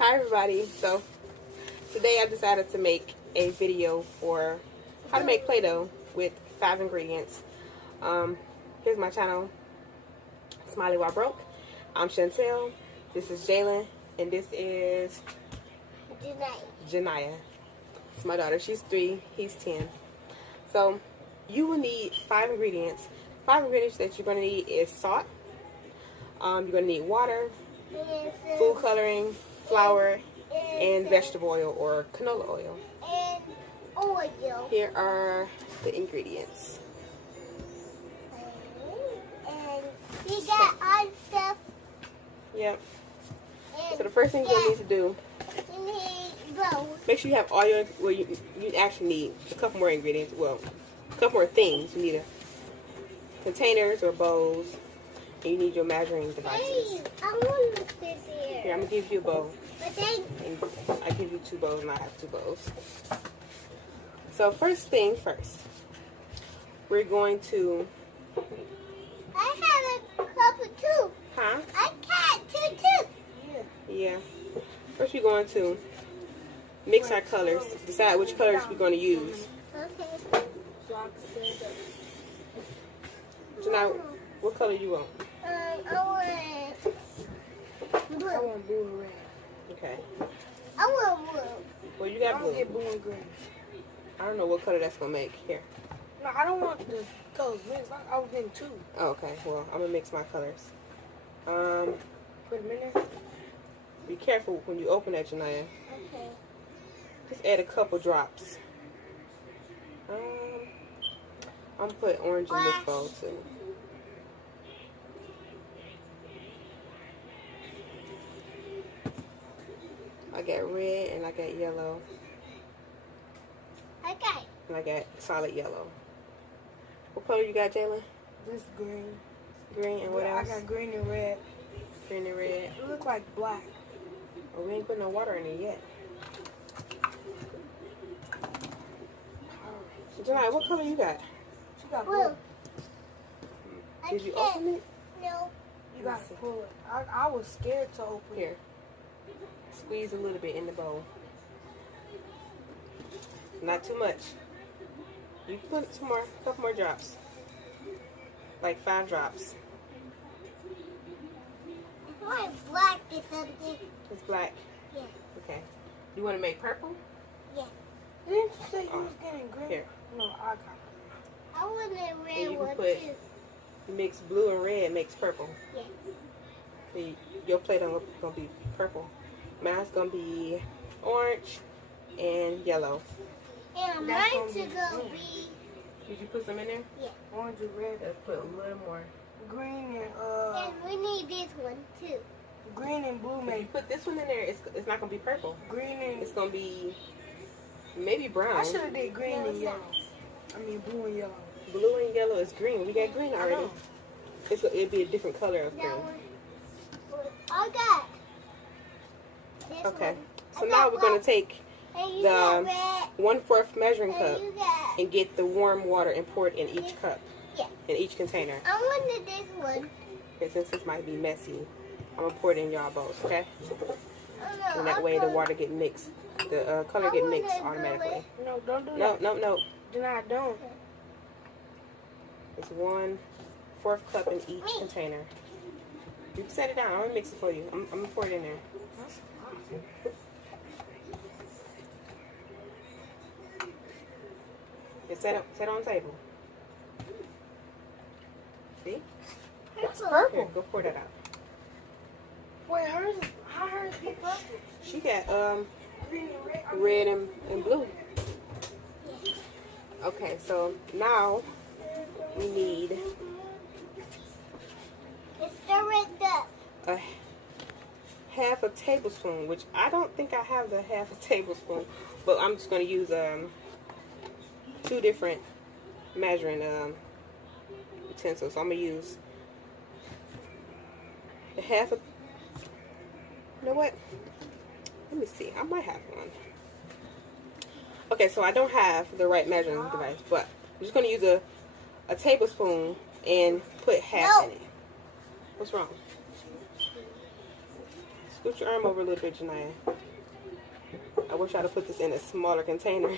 Hi everybody. So today I decided to make a video for how to make Play-Doh with 5 ingredients. Here's my channel, Smiley While Broke. I'm Chantel. This is Jalen, and this is Janiyah. It's my daughter. She's 3. He's 10. So you will need 5 ingredients. 5 ingredients that you're going to need is salt. You're going to need water, food coloring, flour, and vegetable oil or canola oil. And oil. Here are the ingredients. And we got all stuff. Yep. So the first thing you're going to need to do, make sure you have all your, well, you actually need a couple more ingredients, well, a couple more things. You need containers or bowls, and you need your measuring devices. I want to sit there. Here, I'm going to give you a bowl. But then, And I give you 2 bowls, and I have 2 bowls. So first thing first, we're going to... I have a couple too. Huh? I can't too. Yeah. First we're going to mix our colors. Decide which colors we're going to use. Okay. So now, what color you want? I want blue and red. Okay. I want blue. Well, you got blue. Get blue and green. I don't know what color that's going to make. Here. No, I don't want the colors mixed. I was getting 2. Oh, okay. Well, I'm going to mix my colors. Put them in there. Be careful when you open that, Janiyah. Okay. Just add a couple drops. I'm going to put orange in this bowl, too. I got red and I got yellow. Okay. And I got solid yellow. What color you got, Jalen? This green. Green and what else? I got green and red. Green and red. It look like black. Oh, we ain't put no water in it yet. Janiyah, what color you got? She got Blue. blue. Did you open it? No. You got to pull it. I was scared to open Here. Squeeze a little bit in the bowl. Not too much. You can put some more, a couple more drops. Like 5 drops. I want black or something. It's black. Yeah. Okay. You want to make purple? Yeah. Didn't you say you was getting green? Here. No, I got green. I want a And red you can one put, too. you mix blue and red, makes purple. Yeah. So your plate is going to be purple. Mine's going to be orange and yellow. And That's mine's gonna be gonna green. be. Did you put some in there? Yeah. Orange and red. Let's put a little more. Green and And we need this one too. green and blue If you make put this one in there, it's not going to be purple. green and. It's going to be maybe brown. I should have did green No, and it's yellow. not. I mean blue and yellow. Blue and yellow is green. We got green I already. know. It'd be a different color of green. That one. I got this Okay. one. So I now got we're going black. to take And you the got red. 1/4 measuring And cup you got. and get the warm water and pour it in each cup, Yeah. in each container. I wanted this one. And since this might be messy, I'm going to pour it in y'all bowls, okay? Oh, no, And that I'll way the go- water get mixed. The color get mixed automatically. No, don't do No, that. no, no. Then I don't. It's 1/4 cup in each container. You can set it down. I'm going to mix it for you. I'm going to pour it in there. That's a lot. It's set on the table. See? That's Here, purple. go pour that out. Wait, how hers be purple? She got Green and red. red and blue. Okay, so now we need It's stir it up. a 1/2 tablespoon, which I don't think I have the 1/2 tablespoon, but I'm just going to use 2 different measuring utensils. So I'm going to use the 1/2. You know what? Let me see. I might have one. Okay, so I don't have the right measuring device, but I'm just going to use a tablespoon and put half in it. What's wrong? Scoot your arm over a little bit, Janaya. I wish I'd have put this in a smaller container.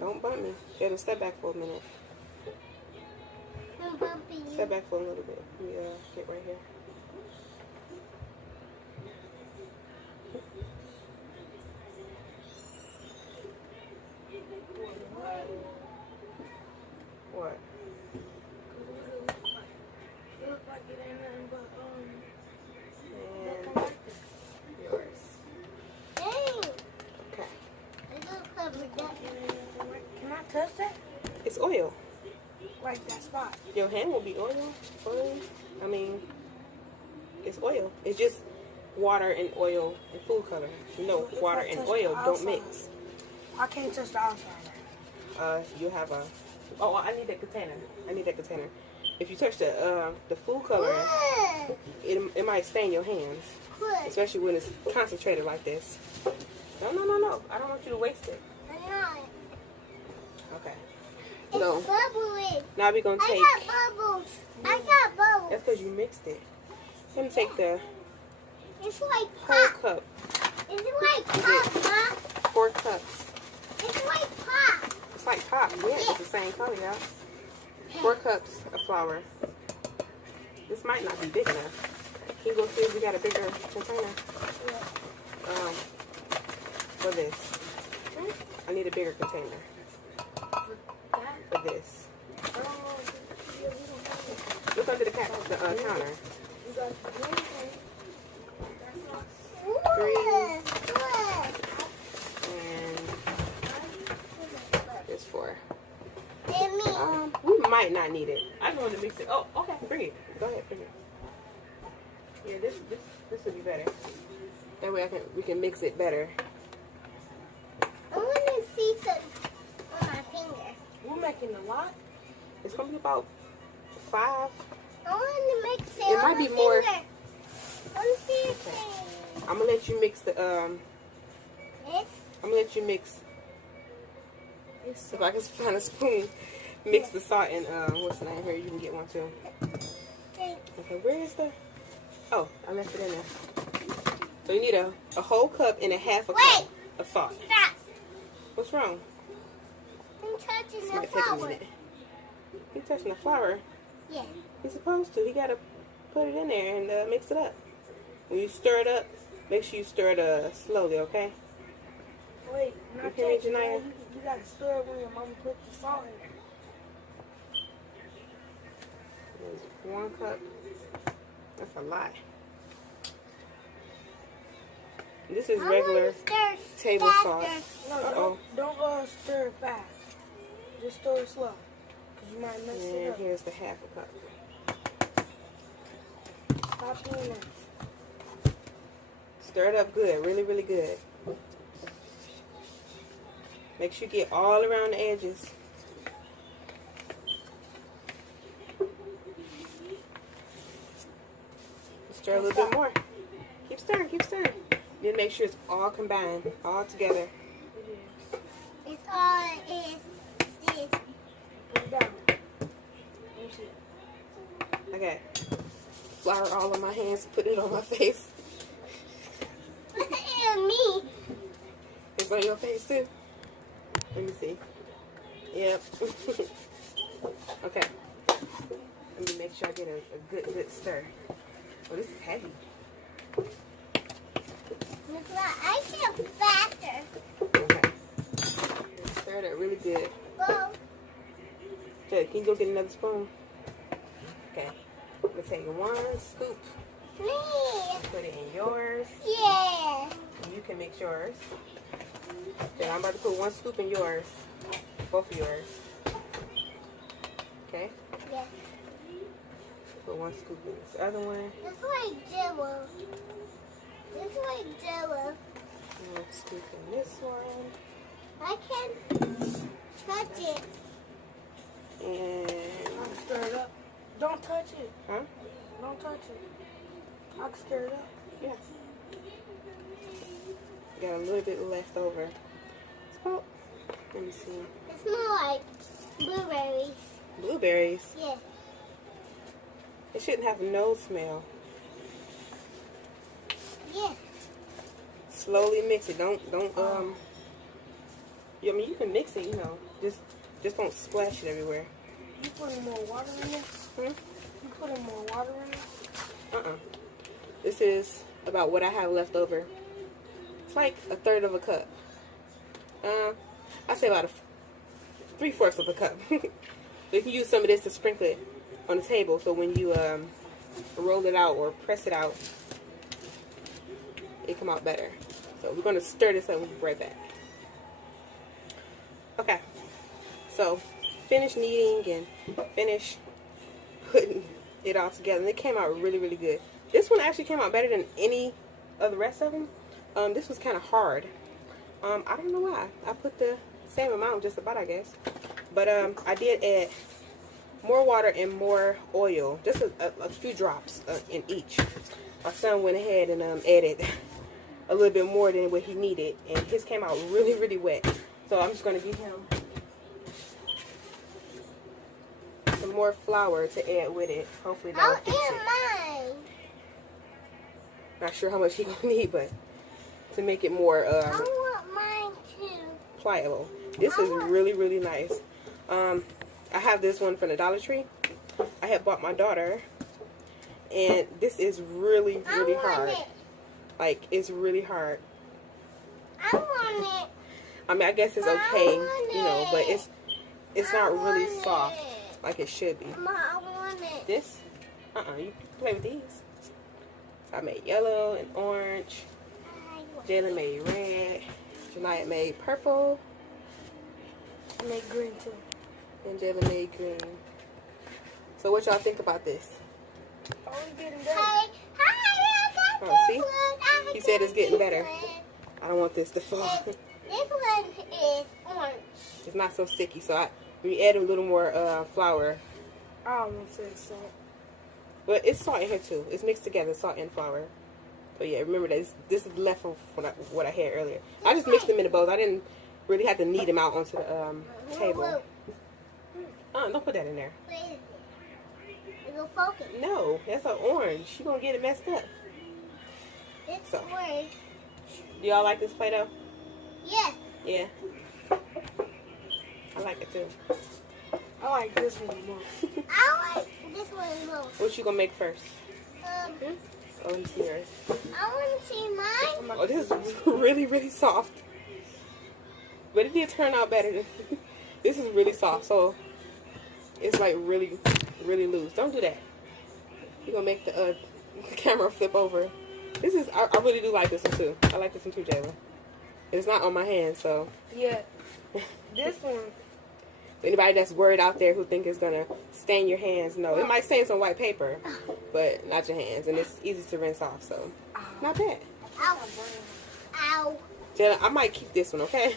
Don't bump me. Gotta step back for a minute. I'm bumping you. Step back for a little bit. Yeah, get right here. What? It looks like it ain't nothing but And yours. Dang. Okay. It looks covered up. Can I touch that? It's oil. Like that spot. Your hand will be oil. I mean, it's oil. It's just water and oil and food color. No, If water I and touch oil the don't outside, mix. I can't touch the outside. You have a. Oh, I need that container. I need that container. If you touch the food color, it might stain your hands, especially when it's concentrated like this. No. I don't want you to waste it. I'm not. Okay. It's So bubbling. now we're gonna take. I got bubbles. I got bubbles. That's because you mixed it. I'm gonna take the It's like whole pop. cup. It's like pop, Mom. 4 cups. It's like pop. It's like pop. Yeah, it's the same color, y'all. 4 cups of flour. This might not be big enough. Can you go see if we got a bigger container? For this. I need a bigger container. For this. Look under the counter. What? And this 4. Mommy. We might not need it. I just wanted to mix it. Oh, okay. Bring it. Go ahead. Bring it. Yeah, this would be better. That way we can mix it better. I want to see some on my finger. We're making a lot. It's gonna be about 5. I want to mix it It on might my be more. finger. I want to see your thing. I'm gonna let you mix the This? I'm gonna let you mix. If I can find a spoon, mix the salt and what's the name here? You can get one too. Okay, where is the? Oh, I left it in there. So you need a whole cup and a half a cup of salt. Stop. What's wrong? I'm touching This the might take a flower. minute. You touching the flour? Yeah. He's supposed to. He gotta put it in there and mix it up. When you stir it up, make sure you stir it slowly, okay? Wait, not You hear me, touching. Janaya? You gotta stir it when your mama put the salt in there. There's 1 cup. That's a lot. This is regular table salt. No, Uh-oh. don't stir it fast. Just stir it slow. Because you might mess it And up. here's the half a cup. Stop doing that. Stir it up good, really, really good. Make sure you get all around the edges. Stir a little bit more. Keep stirring, keep stirring. Then make sure it's all combined, all together. It is. It's all is this. Put it down. Let me see it. I got flour all on my hands, put it on my face. Look at me. It's on your face too. Let me see. Yep. Okay. Let me make sure I get a good stir. Oh, this is heavy. Look like I can faster. Okay. Stir that really good. Go. Jay, can you go get another spoon? Okay. I'm gonna take 1 scoop. Me. Put it in yours. Yeah. You can mix yours. Okay, I'm about to put 1 scoop in yours. Both of yours. Okay? Yeah. Put 1 scoop in this other one. It's like jello. It's like jello. 1 scoop in this one. I can touch it. And I can stir it up. Don't touch it. huh? Don't touch it. I can stir it up. Yeah. Got a little bit left over. It's about, let me see. It smells like blueberries. Blueberries. Yeah. It shouldn't have no smell. Yeah. Slowly mix it. Don't I mean, you can mix it, you know. Just don't splash it everywhere. You putting more water in this? Hmm? You putting more water in this? This is about what I have left over. It's like 1/3 of a cup. I'd say about 3/4 of a cup. You can use some of this to sprinkle it on the table, so when you roll it out or press it out, it come out better. So we're going to stir this up and we'll be right back. Okay, so finish kneading and finish putting it all together, and it came out really, really good. This one actually came out better than any of the rest of them. This was kind of hard. I don't know why. I put the same amount, just about, I guess. But I did add more water and more oil, just a few drops in each. My son went ahead and added a little bit more than what he needed, and his came out really, really wet. So I'm just going to give him some more flour to add with it. Hopefully that'll fix it. Mine. Not sure how much he's going to need, but to make it more I want mine too. pliable. This is really, really nice. I have this one from the Dollar Tree. I had bought my daughter, and this is really, really hard. Like, it's really hard. I want it. I mean, I guess it's okay, you know, but it's not really soft like it should be. Mama, I want it. This, you can play with these. I made yellow and orange. Jalen made red. Janiyah made purple. I made green too. And Jalen made green. So what y'all think about this? Oh, it's getting better. Hi, I got Oh, see? this one. He said it's getting better. I don't want this to fall. This one is orange. It's not so sticky, so we add a little more flour. I almost said salt. But it's salt in here too. It's mixed together, salt and flour. But yeah, remember that this is left of what I had earlier. I just mixed them in the bowls. I didn't really have to knead them out onto the table. Don't put that in there. What is it? It'll focus. No, that's an orange. You're going to get it messed up. It's So. orange. Do y'all like this Play-Doh? Yeah. Yeah. I like it too. I like this one the most. I like this one most. What you going to make first? Oh, let me see yours. I want to see mine. Oh, this is really, really soft. But it did turn out better than this is really soft, so it's like really, really loose. Don't do that. You're gonna make the camera flip over. This is I really do like this one too. I like this one too, Jalen. It's not on my hand, so Yeah. This one. anybody that's worried out there who think it's gonna stain your hands, no, it might stain some white paper, but not your hands, and it's easy to rinse off, so not bad. Ow. Ow. Jalen, I might keep this one, okay?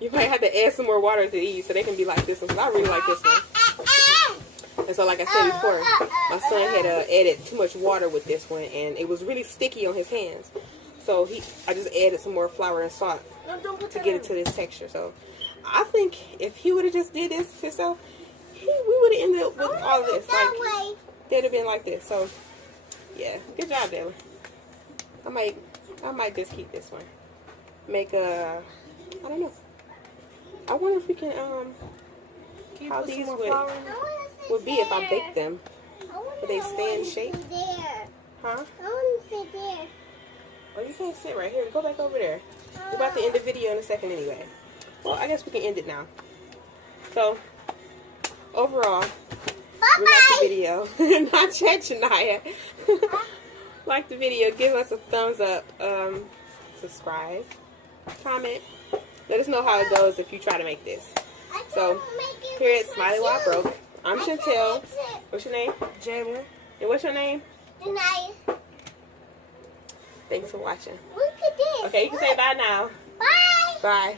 you might have to add some more water to these so they can be like this one, because I really like this one. And so, like I said before, my son had added too much water with this one, and it was really sticky on his hands. So I just added some more flour and salt to get it to this texture. So I think if he would have just did this himself, we would have ended up with all this. Like, they'd have been like this. So yeah, good job, Dylan. I might just keep this one. Make I don't know. I wonder if we can how these would be if I bake them. Would they stay in shape? Huh? I want to sit there. Oh, you can't sit right here. Go back over there. We're about to end the video in a second anyway. Well, I guess we can end it now. So, overall, we like the video. Not yet, Janiyah. Like the video. Give us a thumbs up. Subscribe. Comment. Let us know how it goes if you try to make this. So, here at Smiley While Broke. I'm Chantel. What's your name? Jalen. And what's your name? Janiyah. Thanks for watching. Look at this. Okay, you can say bye now. Bye. Bye.